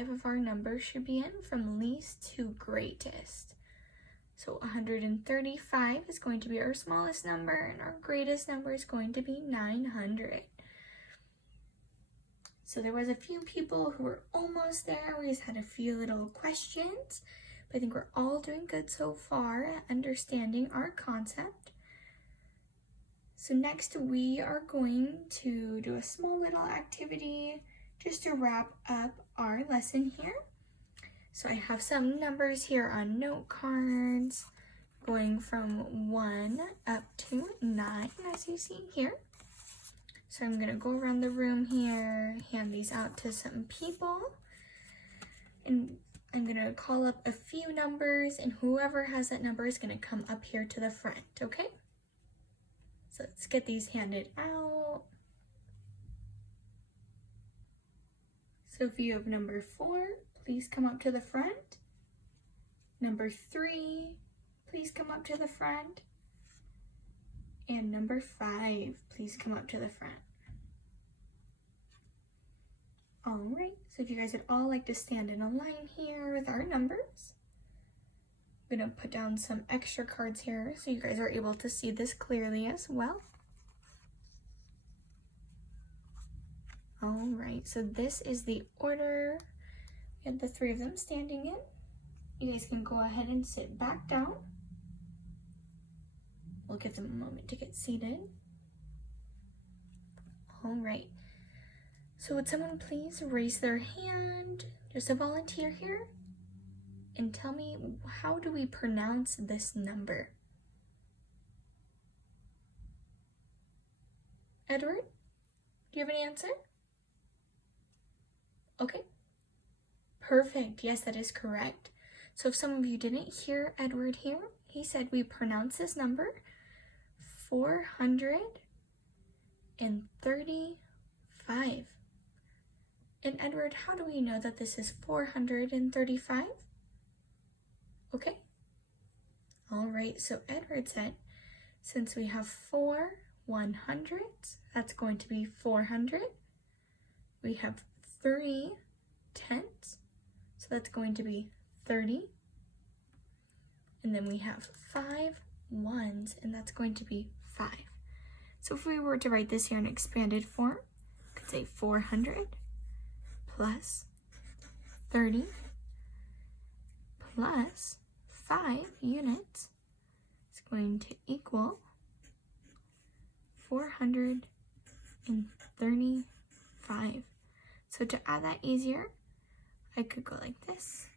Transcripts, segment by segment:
5 of our numbers should be in from least to greatest. So 135 is going to be our smallest number, and our greatest number is going to be 900. So there was a few people who were almost there. We just had a few little questions, but I think we're all doing good so far at understanding our concept. So next we are going to do a small little activity just to wrap up our lesson here. So I have some numbers here on note cards going from 1 up to 9, as you see here. So I'm gonna go around the room here, hand these out to some people, and I'm gonna call up a few numbers, and whoever has that number is gonna come up here to the front, okay? So let's get these handed out. So if you have number 4, please come up to the front. Number 3, please come up to the front. And number 5, please come up to the front. All right, so if you guys would all like to stand in a line here with our numbers. I'm gonna put down some extra cards here so you guys are able to see this clearly as well. All right, so this is the order. We have the 3 of them standing in. You guys can go ahead and sit back down. We'll give them a moment to get seated. All right. So would someone please raise their hand, just a volunteer here, and tell me, how do we pronounce this number? Edward, do you have an answer? Okay. Perfect. Yes, that is correct. So if some of you didn't hear Edward here, he said we pronounce this number 435. And Edward, how do we know that this is 435? Okay. All right, so Edward said, since we have 4 100s, that's going to be 400. We have 3 10s, so that's going to be 30. And then we have 5 1s, and that's going to be 5. So if we were to write this here in expanded form, we could say 400 plus 30 plus 5 units is going to equal 435. So to add that easier, I could go like this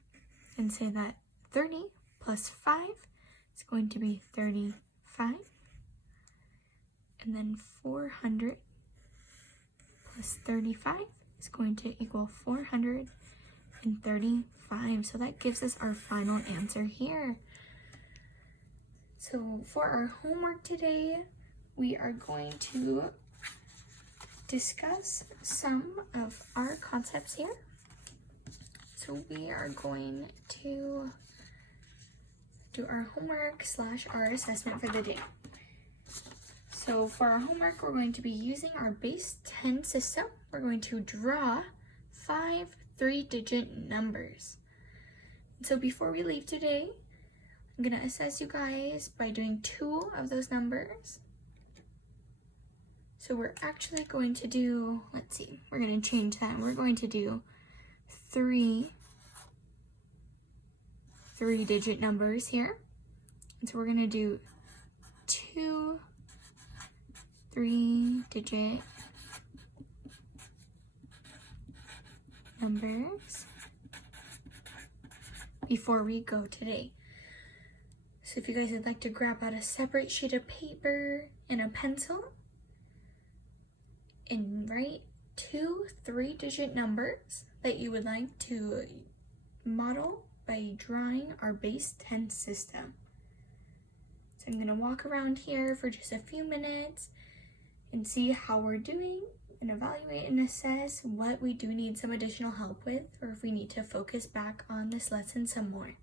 and say that 30 plus 5 is going to be 35. And then 400 plus 35 is going to equal 435. So that gives us our final answer here. So for our homework today, we are going to discuss some of our concepts here. So we are going to do our homework / our assessment for the day. So for our homework, we're going to be using our base 10 system. We're going to draw 5 3-digit numbers. So before we leave today, I'm going to assess you guys by doing 2 of those numbers. So we're actually going to do, let's see, we're going to change that. We're going to do 3 3-digit numbers here. And so we're going to do 2 3-digit numbers before we go today. So if you guys would like to grab out a separate sheet of paper and a pencil and write 2 3-digit numbers that you would like to model by drawing our base 10 system. So I'm going to walk around here for just a few minutes and see how we're doing and evaluate and assess what we do need some additional help with, or if we need to focus back on this lesson some more.